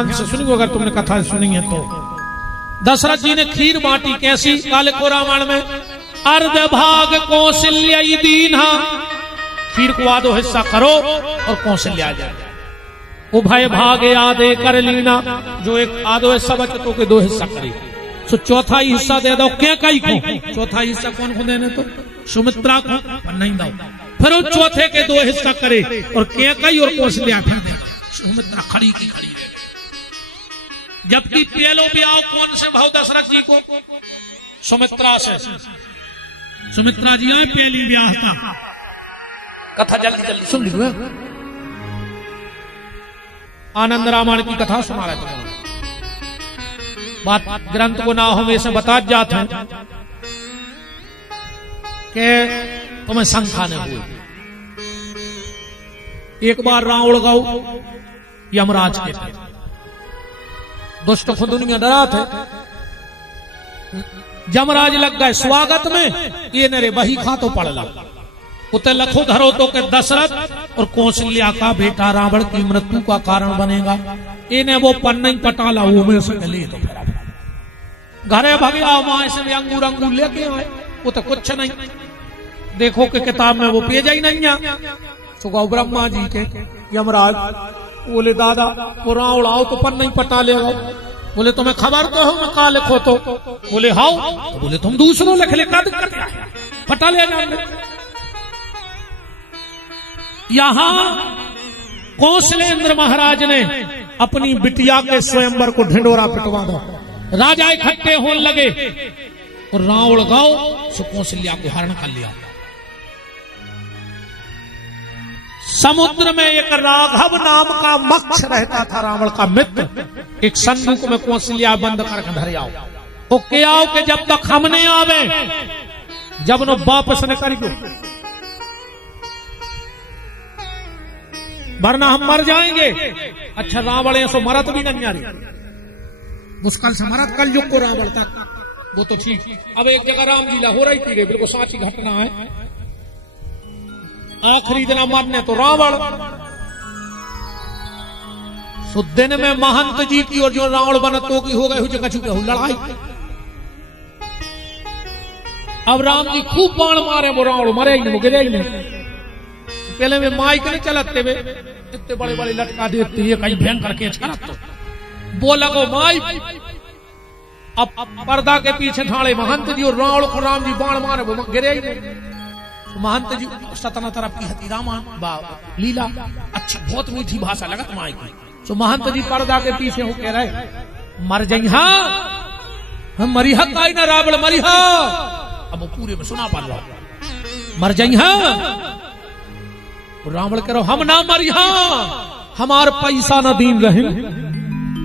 ध्यान से सुनियो अगर तुमने कथा सुनी है तो। दशरथ जी ने खीर बांटी, कैसी? काले को रामायण में अर्ध भाग कौशल्या दीन्हा, खीर को आधो हिस्सा करो और कौशल्या जाए, उभय भाग आधे कर लीना, जो एक आधो हिस्सा बचे तो के दो हिस्सा करे, तो चौथा हिस्सा दे दो। क्या कई को चौथा हिस्सा कौन को देने? तो सुमित्रा को, पर नहीं दो। फिर वो चौथे के दो हिस्सा करे और क्या कई और कौशल्या फिर दे दो। सुमित्रा खड़ी की खड़ी रहे। जबकि पहलो ब्याह कौन से भाव? दशरथ जी को सुमित्रा से। सुमित्रा जी आए पहली ब्याह था। कथा जल्दी जल्दी सुन लीजिए। आनंद रामायण की कथा सुना रहे थे। बात ग्रंथ को ना हम ऐसे बता जाते हैं कि तुम्हें शंका न हुई। एक बार रावण गाँव यमराज के थे, दुष्ट को दुनिया डरा थे। यमराज लग गए स्वागत में, ये नरे बही खा तो पड़ लगा। उते लखो धरो तो के दशरथ और कौशल्या का बेटा रावण की मृत्यु का कारण बनेगा। इन्हें वो पन्ना ही पटाला वो में से ले तो घरे भगया, मां से अंगूर अंगूर लेके आए। वो तो कुछ नहीं, देखो के किताब में वो पेज ही नहीं है। सुगौ ब्रह्मा जी के यमराज बोले दादा वो रावण आओ तो पन्ना ही पटा लेगा। बोले तुम्हें खबर तो हो मैं कहा लिखो तो? बोले हाउ। तो बोले तुम दूसरों लिख ले, क्या दिक्कत है? पटा ले जाने। यहां कौशलेंद्र महाराज ने अपनी बिटिया के स्वयंवर को ढिंडोरा पिटवा दो। राजा इकट्ठे होने लगे और रावण गांव से कौशल्या को हरण कर लिया। समुद्र में एक राघव नाम का मत्स्य रहता था, रावण का मित्र। एक संदूक में कौशल्या बंद करके धर आओ। तो क्या आओ कि जब तक हम नहीं आवे, जब नो वापस न करियो, वरना हम मर जाएंगे। अच्छा रावण ऐसो मरत भी नहीं आ रही, मुश्किल से मरत कल युग को रावण तक, वो तो ठीक। अब एक जगह रामलीला हो रही थी, बिल्कुल साची घटना है। आखिरी दिन मरने तो रावण, दिन में महंत जी की और जो रावण बनतों की हो गए हुई जगह चुके हो लड़ाई। अब राम जी खूब बाण मारे, वो रावण मरे ही नहीं, गिरे ही नहीं। पहले में माइक नहीं चलते वे, इतने बड़े बड़े लटका देती है कहीं भयंकर केस करत तो वो लगो माई। अब पर्दा के पीछे ढाले महंत जी और रावण को राम जी बाण मारे, वो गिरे ही नहीं। महंत जी सतना तरफ की हती रामायण लीला अच्छी बहुत मीठी भाषा लगत माई की। तो महंत जी पर्दा के पीछे हो कह रहे मर जइहा, हम मरिहा काई ना रावण मरिहा। अब वो पूरे में सुना पा रहा मर जइहा। रावण कह रहा हम ना मरिहा, हमार पैसा न दीन रहे,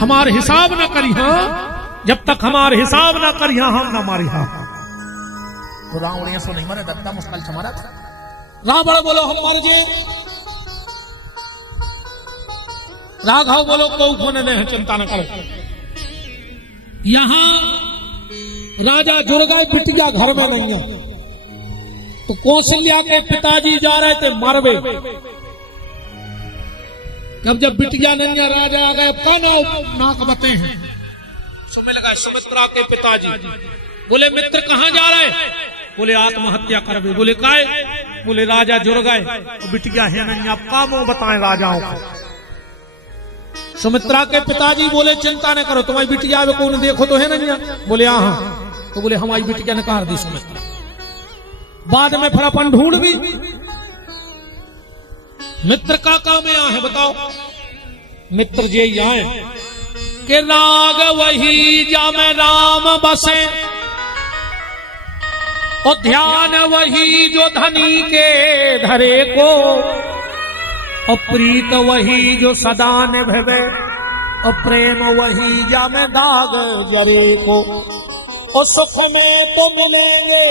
हमार हिसाब न करिहा, जब तक हमार हिसाब न करिहा हम न मारिहा। तो रावण ऐसा नहीं मरे, दत्ता मुश्किल से मरा था। रावण बोलो हम मर जे, राघव बोलो कोई खोने नहीं, चिंता न करो। यहां राजा जुड़ गए, बिटिया घर में नहीं है। तो कौशल्या के पिताजी जा रहे थे मरवे। कब जब बिटिया नन्या राजा आ गए, कौन नाक बते हैं, समय लगा। सुमित्रा के पिताजी बोले मित्र कहां जा रहे? बोले आत्महत्या करवे। बोले काय? बोले राजा जुड़ गए और बिटिया है नहीं, आप का मुंह बताएं राजाओं को। सुमित्रा के पिताजी बोले चिंता न करो, तुम्हारी बिटिया कौन देखो तो है नहीं। बोले हाँ। तो बोले हमारी बिटिया ने कार दी सुमित्रा। बाद में फिर अपन ढूंढ भी मित्र का काम यहाँ है, बताओ। मित्र जी आए कि राग वही जा में राम बसे, और ध्यान वही जो धनी के धरे को, और प्रीत वही जो सदा निभवे, और प्रेम वही जा में दाग जरे को। और सुख में तो मिलेंगे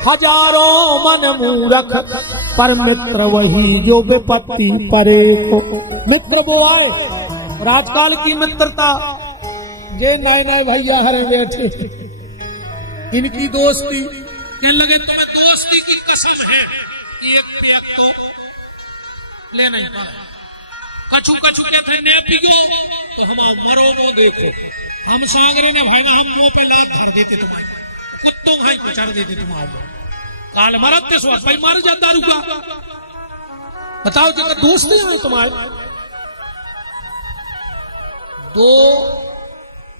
हजारों मन मूरख, पर मित्र वही जो विपत्ति परे को। मित्र वो आए, राजकाल की मित्रता, ये नए नए भैया हरे बैठे, इनकी दोस्ती कहने लगे तुम्हें दोस्ती की कसम है, एक तो ले नहीं पाए। कछु कछु कहते ने पियो तो हम मरो वो देखो, हम सागरे ने भाई हम मुंह पे लात धर देते तुम्हारे, कुत्तों भाई को चढ़ देते तुम्हारे, काल मरते सो भाई मर जा दारू का। बताओ जगह दोस्त नहीं हुए तुम्हारे, दो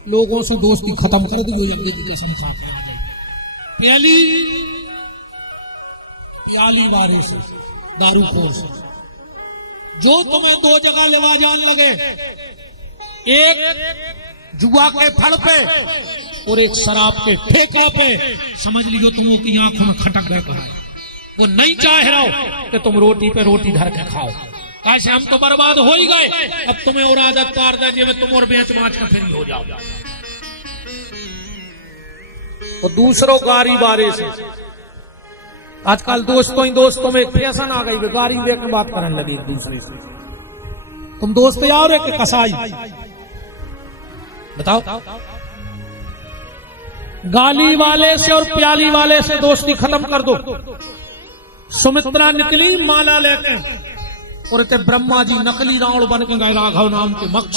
लोगों से दोस्ती खत्म कर दी संसार। प्याली वारे से, दारूखोर से, जो तुम्हें दो जगह लेवा जान लगे, एक जुआ के फड़ पे और एक शराब के ठेका पे, समझ लियो तुम की आंखों में खटक गए कहा। वो नहीं चाह रहा हो कि तुम रोटी पे रोटी धर के खाओ, कैसे हम तो बर्बाद हो ही गए, अब तुम्हें और आदत पार दे में तुम और बेच माच का फिर हो जाओ। तो दूसरों गारी बारे से, आजकल दोस्तों में फैशन आ गई, गारी देकर बात करने लगी एक दूसरे से। तुम दोस्त यार है कि कसाई? बताओ। गाली वाले से और प्याली वाले से दोस्ती खत्म कर दो। सुमित्रा निकली माला लेके और इतने ब्रह्मा जी नकली रावण बन के गए राघव नाम के मक्ष।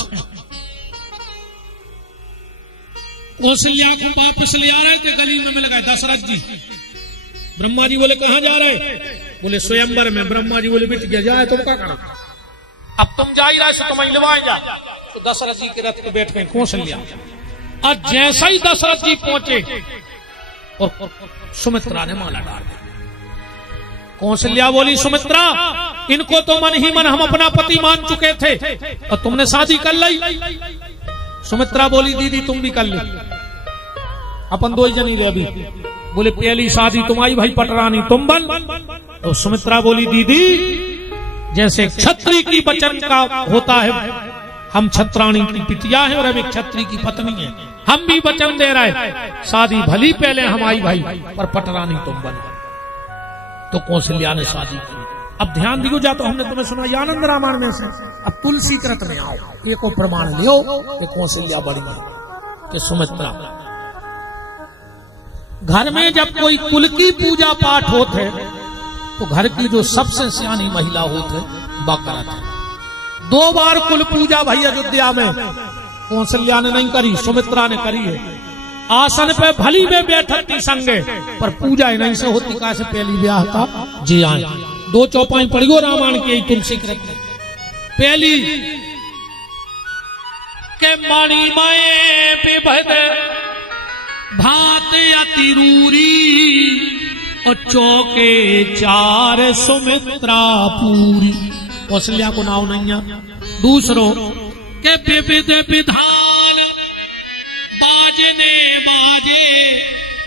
कौशल्या को वापस ले आ रहे थे, गली में मिल गए दशरथ जी। ब्रह्मा जी बोले कहां जा रहे? बोले स्वयंवर में। ब्रह्मा जी बोले बिट गया, जाए तुम क्या करो, अब तुम जा ही रहे तो तुम्हें लवाए जा। तो दशरथ जी के रथ पे बैठ गए कौशल्या। और जैसा ही दशरथ जी पहुंचे और सुमित्रा ने माला डाल दी। कौशल्या बोली सुमित्रा, इनको तो मन ही मन हम अपना पति मान चुके थे और तुमने शादी कर ली। सुमित्रा बोली दीदी तुम भी कर ली, अपन दो ही जनी रहे अभी। बोले पहली शादी तुम्हारी भाई पटरानी तुम बन। तो सुमित्रा बोली दीदी जैसे क्षत्रिय की वचन का होता है, हम छत्राणी की पितिया है और अब एक क्षत्रिय की पत्नी है, हम भी वचन दे रहे शादी भली पहले हमारी भाई पर पटरानी तुम बन। तो कौशल्या ने शादी की। अब ध्यान दियो जा, तो हमने तुम्हें सुना आनंद रामायण में से, अब तुलसी कृत में आओ, एको प्रमाण लियो कि कौशल्या बड़ी कि सुमित्रा। घर में जब कोई कुल की पूजा पाठ होते तो घर की जो सबसे सियानी महिला होते बकरत है। 2 बार कुल पूजा भाई अयोध्या में कौशल्या ने नहीं करी, सुमित्रा ने करी है। आसन पे भली में बैठक थी संगे, पर पूजा ही नहीं से होती, कैसे पहली ब्याह था जी आए। 2 चौपाई पढ़ियो रामायण की तुलसी कृत। पहली के मणिमय पिबध भात अतिरूरी, चौके 4 सुमित्रा पूरी। कौशल्या को नाव नहीं है। दूसरों के विविध विधान बाजने बाजे,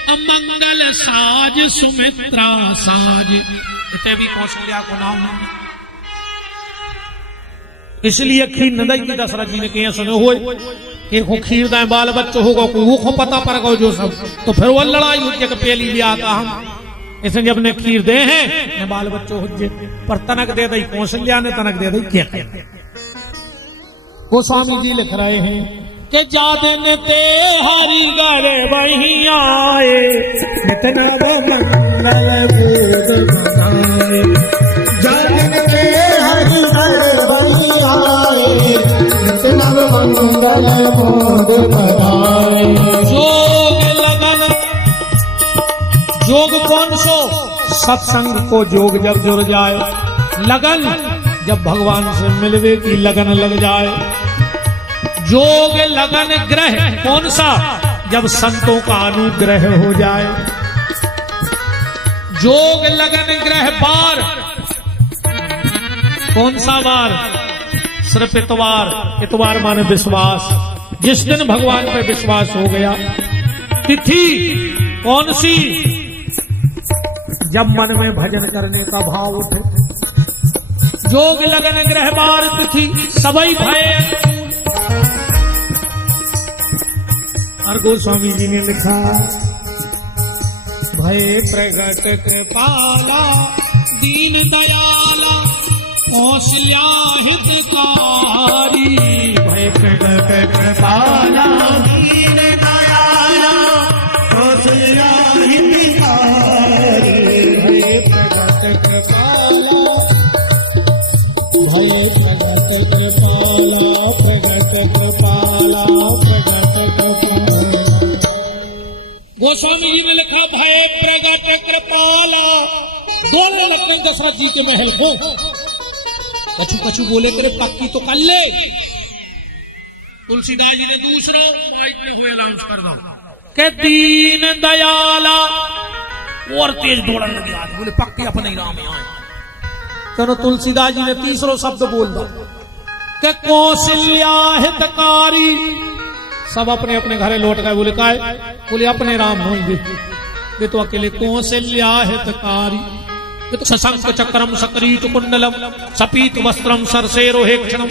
अमंगल साज सुमित्रा साज, इतने भी कौशल्या को नाम नहीं। इसलिए खीर नदई की दशरथ जी ने कहे सुने हुए एक खीर दाए बाल बच्चों होगा वो पता पर गो जो सब, तो फिर वो लड़ाई होती है पहली भी आता हम इसने जब ने खीर दे हैं बाल बच्चों हो पर तनक दे दी कौशल्या ने, तनक दे दी क्या गोस्वामी जी लिख रहे हैं कि जादन ते हरि घर वही आए, इतना मंगल जादन ते हरि घर वही आए, इतना मंगल मोद बनाए। जोग लगन, जोग कौन सो? सत्संग को जोग जब जुड़ जाए, लगन जब भगवान से मिलवे की लगन लग जाए। जोग लगन ग्रह कौन सा? जब संतों का अनुग्रह हो जाए। जोग लगन ग्रह बार कौन सा बार? सिर्फ इतवार। इतवार माने विश्वास, जिस दिन भगवान पर विश्वास हो गया। तिथि कौन सी? जब मन में भजन करने का भाव उठे। जोग लगन ग्रह बार तिथि सबई भय। और गोस्वामी जी ने लिखा भय प्रगट कृपाला दीन दयाला कौशल्या हितकारी। भय प्रगट कृपाला दीन दयाला कौशल्या हितकारी। भय प्रगट कृपाला, भय प्रगट कृपाला, प्रगट कृपा गोस्वामी जी ने लिखा भय प्रगट कृपाला, दौड़ने लगते हैं दशरथ जी के महल को। कछु कछु बोले करे पक्की तो कर ले। तुलसीदास जी ने दूसरा माइक में हुए अनाउंस करना के दीन दयाला, और तेज दौड़ने लगे आज, बोले पक्के अपने राम में आए। तो तुलसीदास जी ने तीसरो शब्द बोल दो के कौशल्या हितकारी। सब अपने अपने घरे लौट गए। बोले काय? बोले अपने राम होंगे। ये तो अकेले कौशल्या हितकारी। ये तो शशंक चक्रम सकरीट कुंडलम सपीत वस्त्रम सरसेरो हेक्षणम।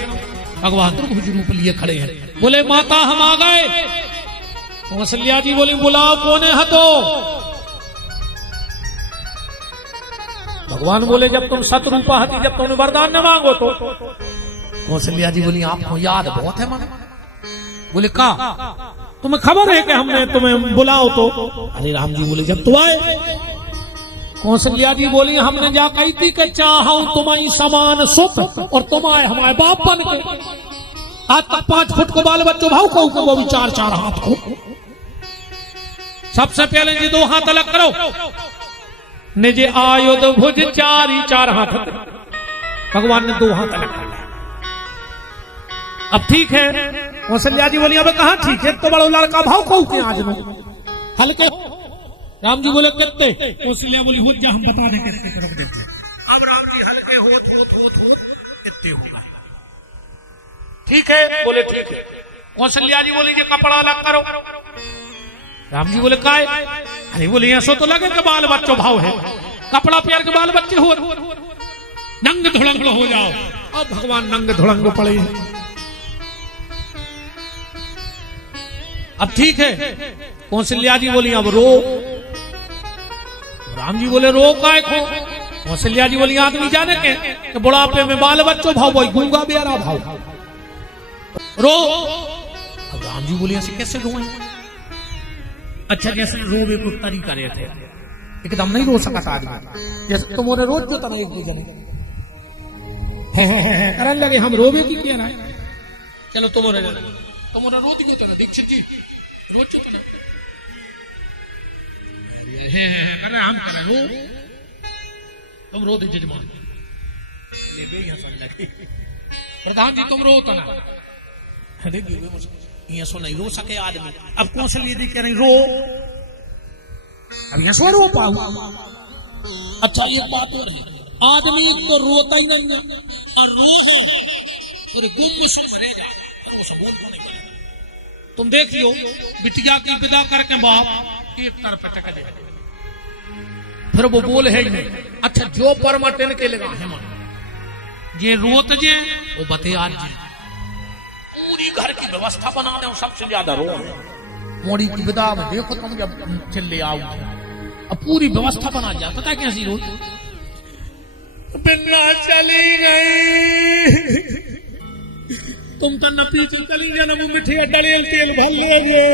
भगवान त्रिभुज रूप लिए खड़े हैं। बोले माता हम आ गए। कौशल्या जी बोली बुलाओ कोने हतो। भगवान बोले जब तुम सतरूपा हती, जब तुमने वरदान न मांगो तो। कौशल्या जी बोली आपको याद बहुत है मन। बोले का तुम्हें खबर है कि हमने तुम्हें बुलाओ तो? अरे राम जी बोले जब तो आए। कौशल्या जी बोली हमने जा कही थी कि चाहूं तुम्हारी समान सुख, और तुम आए हमारे बाप बन के। आज तक 5 फुट को बाल बच्चों भाव को वो भी 4-4 हाथ को। सबसे पहले जी 2 हाथ अलग करो। निज आयुध भुज 4 हाथ। भगवान ने 2 हाथ अलग कर लिया। अब ठीक है। कौशल्या जी बोली अब कहा ठीक है, तो बड़ो लड़का भाव को आज में हल्के। राम जी बोले कितने? कौशल्या बोली हो जा हम बता दें कितने करोड़ देते। अब राम जी हल्के हो कितने होगा? ठीक है। बोले ठीक है। कौशल्या जी बोली ये कपड़ा अलग करो। राम जी बोले काय? अरे बोले ऐसा तो लगे कि बाल बच्चों भाव है, कपड़ा प्यार के बाल बच्चे हो, नंग धुलंग हो जाओ। अब भगवान नंग धुलंग पड़े। अब ठीक है। कौशल्या जी बोली अब रो। राम जी बोले रो काय को? कौशल्या जी बोली आदमी जाने के बुढ़ापे में बाल बच्चों भाव, वही गूंगा बेरा भाव रो। अब राम जी बोली ऐसे कैसे रोए? अच्छा जैसे रोवे को तरीका रहते हैं, एकदम नहीं रो सकता आदमी। जैसे तुम्हारे रोज जो तना एक दूसरे करने लगे हम रोवे की क्या रहा है। चलो तुम्हारे रोज क्यों तना दीक्षित जी रोज क्यों तना अरे हम कर रो तुम रो दीजिए जमान प्रधान जी तुम रो तना ये सो नहीं रो सके आदमी। अब कौशल्या जी कह रही रो, अब ये सो रो पाऊ। अच्छा एक बात और है, आदमी तो रोता ही नहीं है, और रो है और गुम तुम देख लो बिटिया की विदा करके बाप एक तरफ टक दे, फिर वो बोल है ही नहीं। अच्छा जो परमटन के लगा है मन ये रोत जे वो बतिया जी पूरी घर की व्यवस्था बना दे, सबसे ज्यादा रो मोड़ी की विदा में देखो तुम जब चले आओ अब पूरी व्यवस्था बना जा। पता कैसी रो? बिन्ना चली गई तुम तो न पीछे चली गए न मिठी डलियल तेल भर लोगे।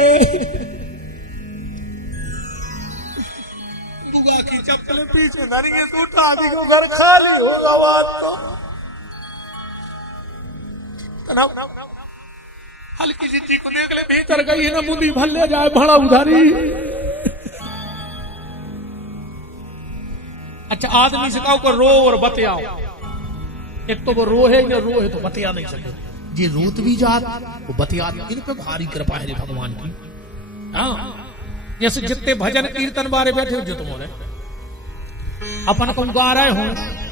बुआ की चप्पल पीछे धरी है तो टाबी को घर खाली होगा बात तो हल्की सी चीख देख ले भीतर गई है ना मुंडी भर ले जाए भड़ा उधारी। अच्छा आदमी से कहो को रो और बतियाओ, एक तो वो रो है या रो है तो बतिया नहीं सकते। ये रोत भी जात वो बतिया, इन पे भारी कृपा है भगवान की। हाँ जैसे जितने भजन कीर्तन बारे बैठे हो जो तुम्हारे अपन को गा रहे हो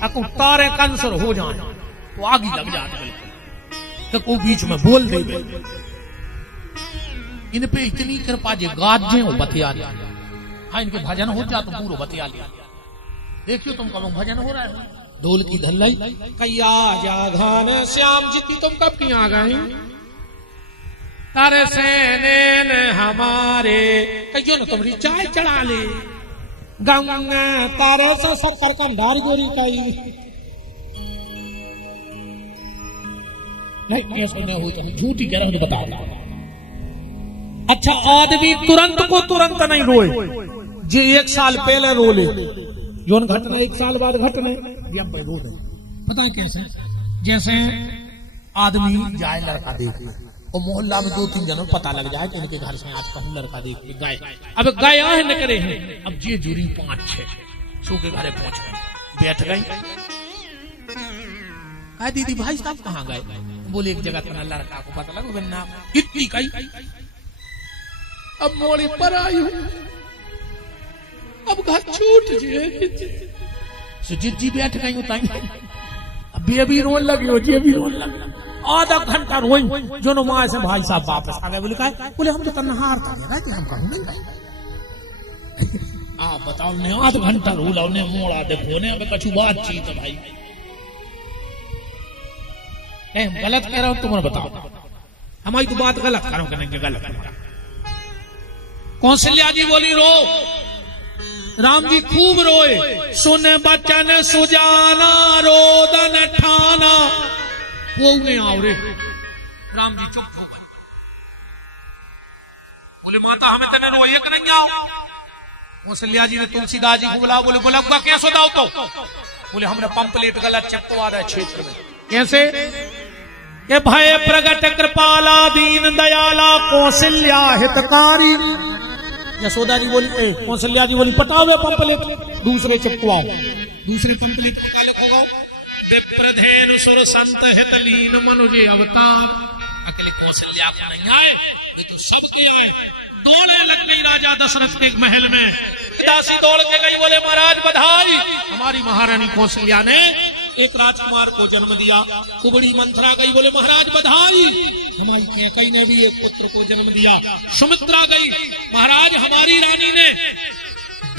आपको तारे कंसर हो जाए तो आगे लग जाते तो कोई बीच में बोल दे। इन पे इतनी कृपा जे गाजे हो बतिया। हाँ इनके भजन हो जा तो पूरा बतिया लिया। देखियो तुम कब भजन हो रहा है ढोल की धल्लाई कैया जा घान श्याम जी तुम कब की आ गई तारे सेनेन हमारे कहियो ना तुमरी चाय चढ़ा ले गंगा तारे से शक्कर कंधार गोरी कई नहीं ऐसा न हो तो झूठी कह रहा हूं तो बता। अच्छा आदमी तुरंत को तुरंत नहीं रोए, जे 1 साल पहले रो ले जो घटना 1 साल बाद घटने पे रो दे। पता कैसे? जैसे आदमी जाए लड़का देख और मोहल्ला में 2-3 जनों पता लग जाए कि उनके घर से आज कहूँ लड़का देख के गए। अब गया है न करे हैं, अब जे जुरी 5-6 सो के घरे पहुंच गए, बैठ गई। कहा दीदी भाई साहब कहाँ गए? बोले एक जगह तुम्हारा लड़का को पता लगा ना इतनी कही। अब मोड़े पर आई हूँ, अब घर छूट जे जिद्दी बैठ गई होता बेबी रोन लगी हो, जे भी रोन लगी। आधा घंटा रोई जो नो माँ से भाई साहब वापस आ गए। बोले कहा, बोले हम तो तन्हार था हम कहूँ नहीं गए। आप बताओ ने आधा घंटा रोला ने मोड़ा देखो ने अब कछु बातचीत है भाई। नहीं हम गलत कह रहा हूं, तुम्हें बताओ हमारी तो बात गलत करो कि नहीं गलत। कौशल्या जी बोली रो, राम जी खूब रोए, सुन बचन सुजाना रोदन ठाना। वो ने आवरे राम जी चुप हो गए। बोले माता हमें तने रोइए कि नहीं आओ। कौशल्या जी ने तुलसीदास जी को बुला, बोले बोला कैसे दाओ तो? बोले हमने पंपलेट गलत चिपकवा रहे क्षेत्र में। कैसे? के भय प्रगट कृपाला दीन दयाला कौशल्या हितकारी। यशोदा जी बोली, कौशल्या जी बोली पटाओ वे पंपलेट, दूसरे चिपकवाओ। दूसरे पंपलेट पका लिखवाओ, विप्रधेनु सुर संत हित लीन मनुजे अवतार। अकेले कौशल्या को नहीं आए, ये तो सबके आए। दौड़े लग गई राजा दशरथ के महल में, दासी दौड़ के गई, बोले महाराज बधाई, हमारी महारानी कौशल्या ने एक राजकुमार को जन्म दिया। कुबड़ी मंथरा गई, बोले महाराज बधाई, हमारी कैकेयी ने भी एक पुत्र को जन्म दिया। सुमित्रा गई, महाराज हमारी रानी ने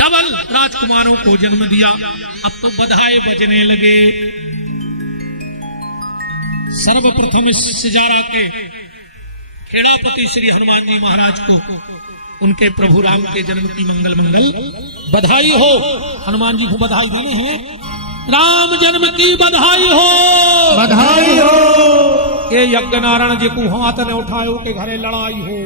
डबल राजकुमारों को जन्म दिया। अब तो बधाई बजने लगे। सर्वप्रथम इस सिजारा के खेड़ापति श्री हनुमान जी महाराज को उनके प्रभु राम के जन्म की मंगल मंगल बधाई हो। हनुमान जी को बधाई देने हैं, राम जन्म की बधाई हो, बधाई हो। ये यज्ञ नारायण जी को हाथ ने उठाए के घरे लड़ाई हो।